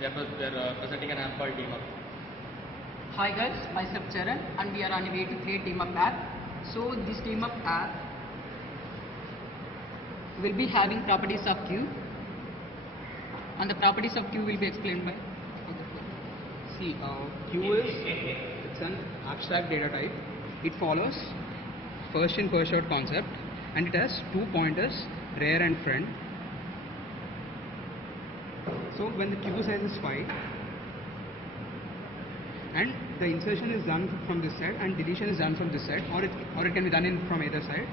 we are presenting an app called Teamup. Hi guys, myself Charan and we are on the way to create Teamup app. So this Teamup app will be having properties of queue, and the properties of queue will be explained by. See, queue it's an abstract data type. It follows first in first out concept, and it has two pointers, rear and front. So when the queue size is 5 and the insertion is done from this side and deletion is done from this side, or it can be done from either side.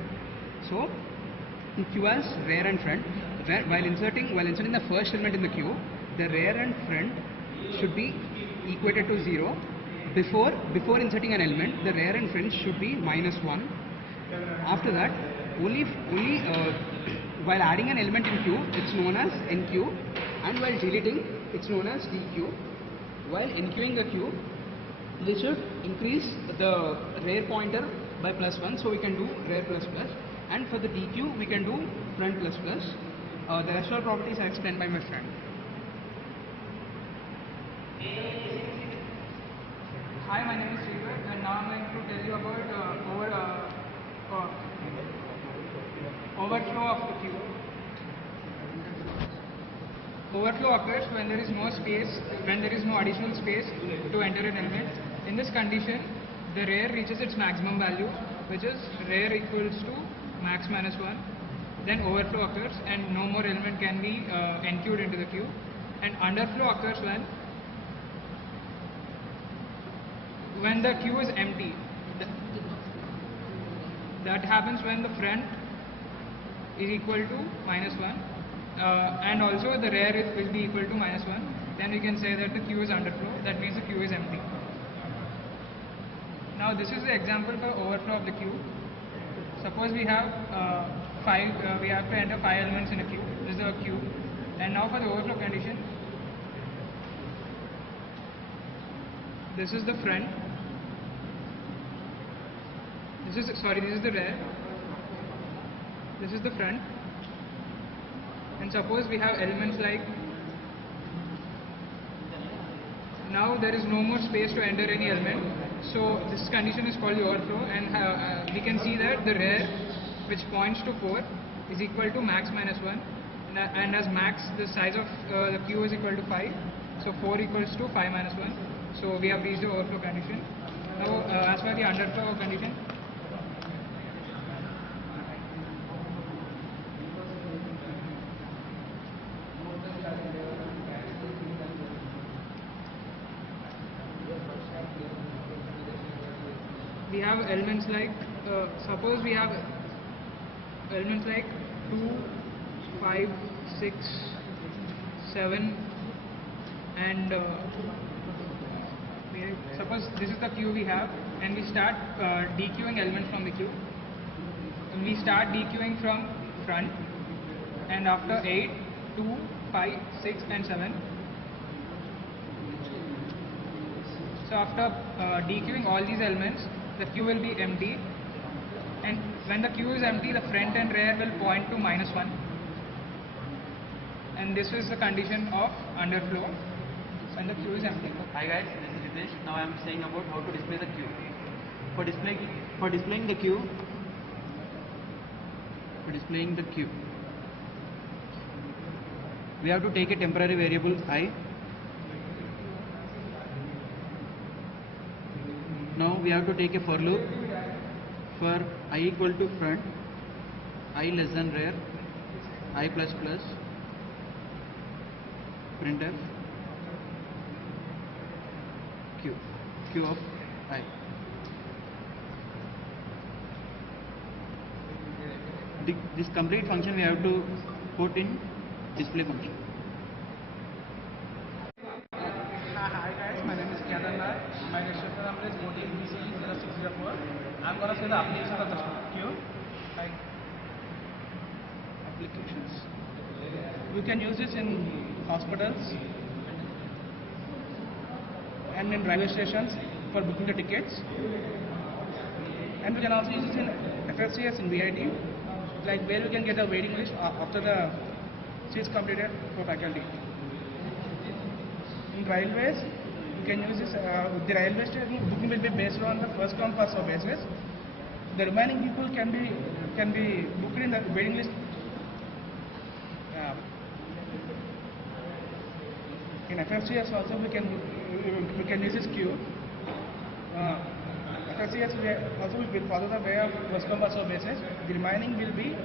So in queue has rear and front. While inserting the first element in the queue, the rear and front should be equated to 0. Before inserting an element, the rear and front should be -1. After that, only while adding an element in queue, it's known as enqueue, and while deleting, it's known as dequeue. While enqueuing the queue, we should increase the rear pointer by +1, so we can do rear ++, and for the dequeue, we can do front ++. The rest of the properties are explained by my friend. Hi, my name is Srivar, and now I'm going to tell you about overflow of the queue. Overflow occurs when there is no space, when there is no additional space to enter an element. In this condition, the rear reaches its maximum value, which is rear equals to max -1. Then overflow occurs and no more element can be enqueued into the queue. And underflow occurs when the queue is empty. That happens when the front is equal to -1 and also the rear will be equal to -1. Then we can say that the queue is underflow. That means the queue is empty. Now this is the example for overflow of the queue. Suppose we have we have to enter 5 elements in a queue. This is a queue. And now for the overflow condition, this is the front. This is the rear. This is the front. And suppose we have elements like, now there is no more space to enter any element. So this condition is called the overflow, and we can see that the rear, which points to 4, is equal to max -1, and as max the size of the queue is equal to 5, so 4 equals to 5 - 1. So we have reached the overflow condition. Now as for the underflow condition, we have elements like, suppose we have elements like 2, 5, 6, 7, and suppose this is the queue we have, and we start dequeuing elements from the queue. And we start dequeuing from front, and after 8, 2, 5, 6, and 7. So after dequeuing all these elements, the queue will be empty, and when the queue is empty, the front and rear will point to -1, and this is the condition of underflow when the queue is empty. Hi guys, this is Ritesh. Now I am saying about how to display the queue. For displaying the queue, we have to take a temporary variable I. Now we have to take a for loop for I equal to front, I less than rear, I plus plus, printf, q of I. This complete function we have to put in display function. Hi guys, my name is Kedarnath. My registration number is 14BC0604. I'm going to say the application of the queue. Applications. We can use this in hospitals and in railway stations for booking the tickets. And we can also use it in FFCS and VIT, like where we can get a waiting list after the seats completed for faculty. railways, you can use this. The railway station booking will be based on the first come first serve basis. The remaining people can be booked in the waiting list. In FFCS also we can use this queue. FFCS also will follow the way of first come first serve basis. The remaining will be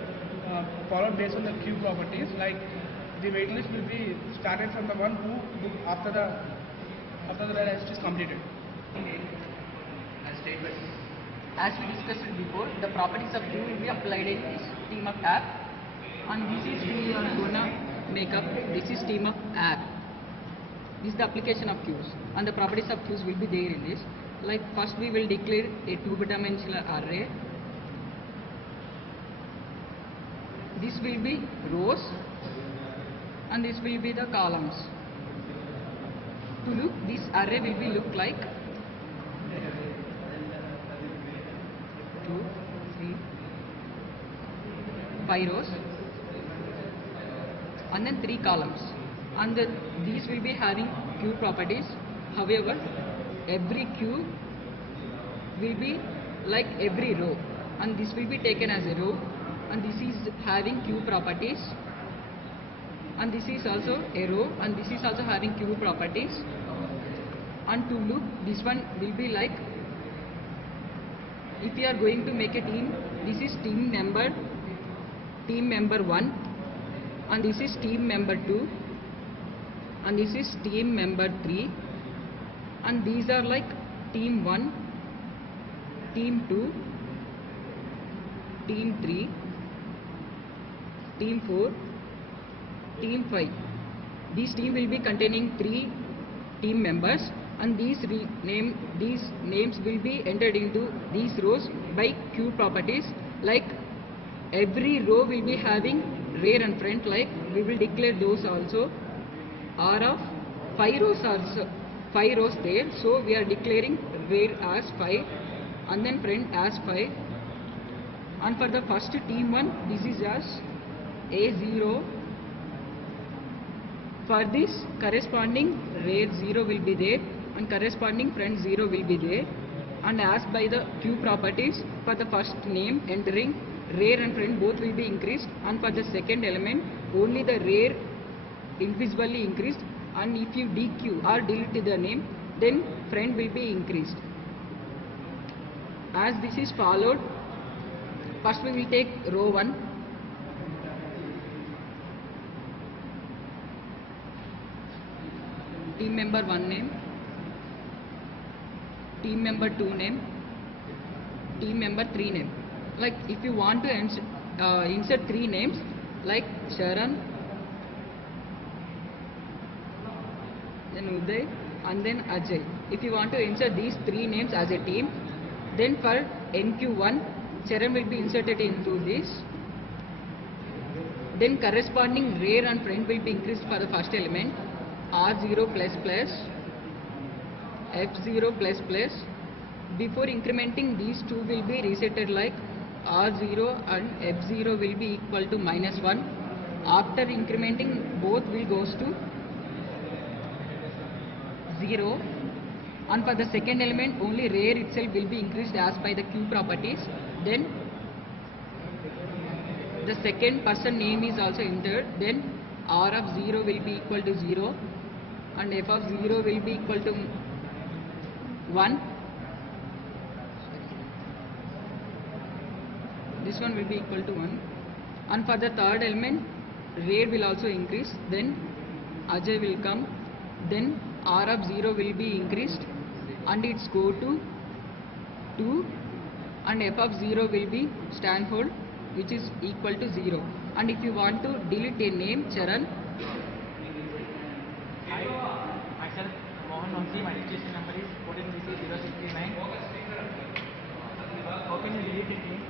followed based on the queue properties. Like the waiting list will be started from the one who booked after the list is completed. As we discussed before, the properties of queue will be applied in this team up app, and this is we are gonna make up. This is team up app. This is the application of queues, and the properties of queues will be there in this. Like first we will declare a two-dimensional array. This will be rows, and this will be the columns. To look, this array will be look like 2, 3, 5 rows, and then 3 columns, and then these will be having queue properties. However, every queue will be like every row, and this will be taken as a row, and this is having queue properties, and this is also a row, and this is also having queue properties. And to look, this one will be like, if you are going to make a team, this is team member 1, and this is team member 2, and this is team member 3, and these are like team 1, team 2, team 3, team 4, team 5. This team will be containing 3 team members, and these names will be entered into these rows by queue properties. Like every row will be having rear and front, like we will declare those also. R of 5 rows also, 5 rows there, so we are declaring rear as 5 and then front as 5. And for the first team 1, this is as A0. For this, corresponding rear 0 will be there and corresponding front 0 will be there. And as by the queue properties, for the first name entering, rear and front both will be increased, and for the second element only the rear invisibly increased, and if you dequeue or delete the name, then front will be increased. As this is followed, first we will take row 1. Team member 1 name, team member 2 name, team member 3 name. Like if you want to insert 3 names like Sharan, then Uday, and then Ajay. If you want to insert these 3 names as a team, then for NQ1, Charan will be inserted into this. Then corresponding rear and front will be increased for the first element. R0 plus plus, F0 plus plus. Before incrementing, these two will be resetted like R0 and F0 will be equal to -1. After incrementing, both will goes to 0. And for the second element, only rear itself will be increased as by the queue properties. Then the second person name is also entered. Then R of 0 will be equal to 0 and F of 0 will be equal to 1. This one will be equal to 1. And for the third element, rear will also increase. Then Ajay will come. Then R of 0 will be increased and its go to 2, and F of 0 will be stand hold, which is equal to 0. And if you want to delete a name, Charan. Hi, myself Mohan Vamsi, my registration number is 14BC0639. How can you delete a team?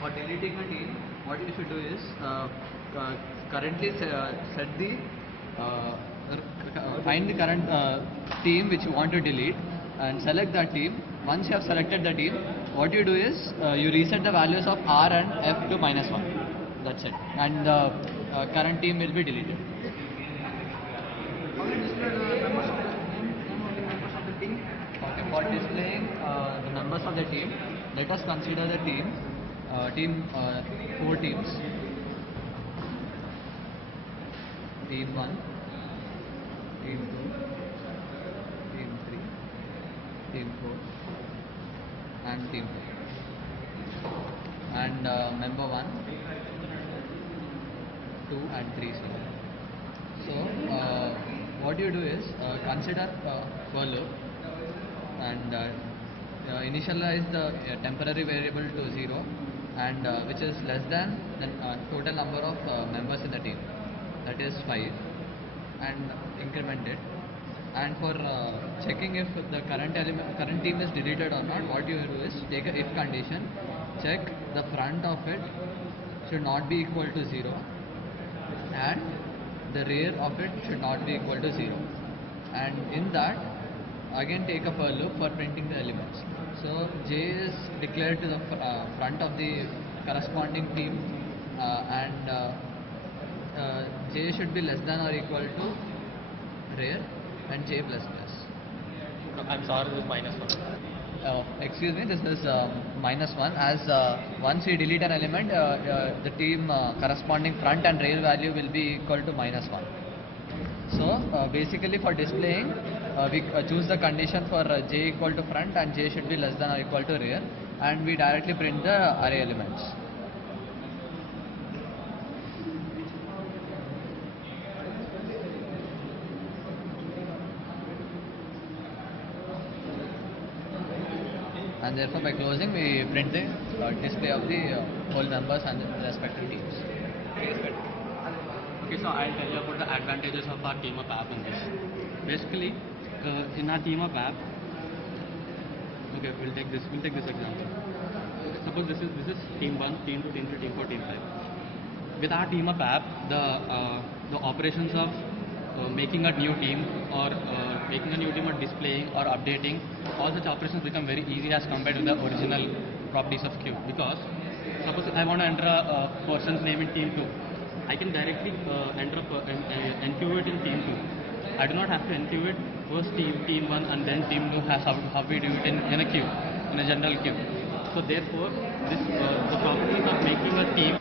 For deleting a team, what you should do is currently set the find the current team which you want to delete and select that team. Once you have selected the team, what you do is you reset the values of R and F to -1. That's it, and the current team will be deleted. How do you display the members of displaying the members of the team, let us consider the team, 4 teams. Team 1, Team 2, Team 3, Team 4, and Team 4. And member 1, 2, and 3. So, what you do is consider for loop and initialize the temporary variable to 0 and which is less than the total number of members in the team, that is 5, and increment it. And for checking if the current team is deleted or not, what you do is take a if condition, check the front of it should not be equal to 0 and the rear of it should not be equal to 0, and in that again take a for loop for printing the elements. So j is declared to the front of the corresponding team and j should be less than or equal to rear and j plus plus. No, I'm sorry, this is -1. Excuse me, this is -1 as once we delete an element, the team corresponding front and rear value will be equal to -1. So basically for displaying, we choose the condition for j equal to front and j should be less than or equal to rear, and we directly print the array elements. And therefore by closing we print the display of the whole members and the respective teams. Okay, so I'll tell you about the advantages of our team up app in this. Basically, in our team up app, okay, we'll take this example. Okay, suppose this is team 1, team 2, team 3, team 4, team 5. With our team up app, the operations of making a new team or displaying or updating, all such operations become very easy as compared to the original properties of Cube. Because suppose I want to enter a person's name in team 2, I can directly enqueue it in team 2. I do not have to enqueue it first team 1 and then team 2 has how we do it in a queue, in a general queue. So therefore, the properties of making a team.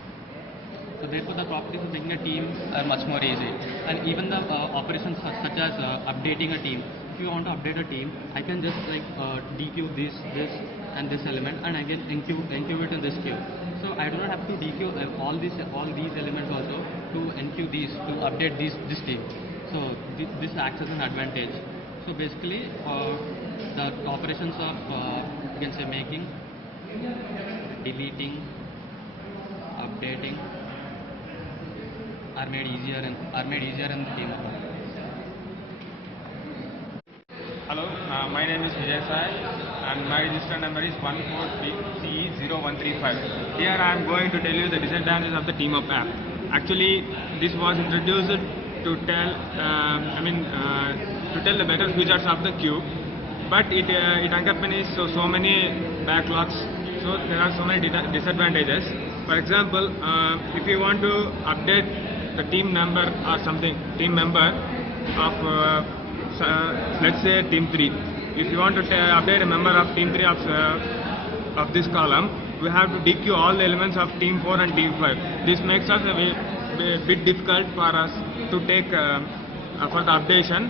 So therefore, the properties of making a team are much more easy, and even the operations such as updating a team. If you want to update a team, I can just like dequeue this and this element, and I can enqueue it in this queue. So I do not have to dequeue all these elements also to enqueue these to update this team. So this acts as an advantage. So basically, the operations of you can say making, deleting, updating are made easier in the team. Hello, my name is Vijay Sai and my register number is 14CE0135. Here I am going to tell you the disadvantages of the team up app. Actually, this was introduced to tell the better features of the Cube, but it accompanies so many backlogs. So there are so many disadvantages. For example, if you want to update the team member or team member of let's say team 3. If you want to update a member of team 3 of this column, we have to dequeue all the elements of team 4 and team 5. This makes us a bit difficult for us to take for the updation.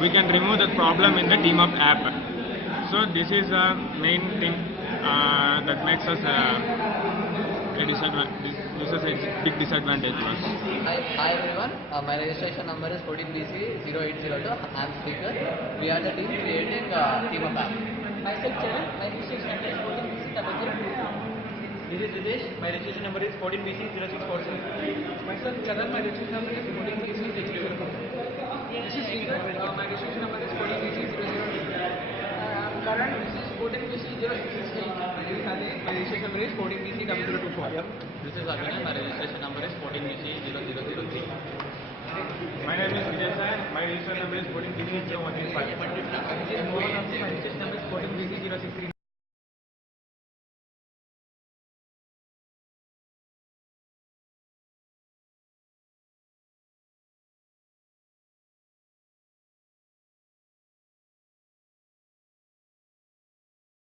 We can remove that problem in the team up app. So this is the main thing that makes us this is a big disadvantage to us. Hi everyone, my registration number is 14BC0802. I am speaker. We are the team creating team up app. Myself, Charan. My registration number is 14BC0022. This is Videsh. My registration number is 14BC0647. Myself, Charan. My registration number is 14BC600. This is Sridhar. My registration number is 14BC002. Karan, this is 14BC0668. My registration number is 14BC0024. This is Abhinay. My registration number is 14BC0003. My name is Vijay Sai. My register number is 14BC0135. My registration number is 14BC063.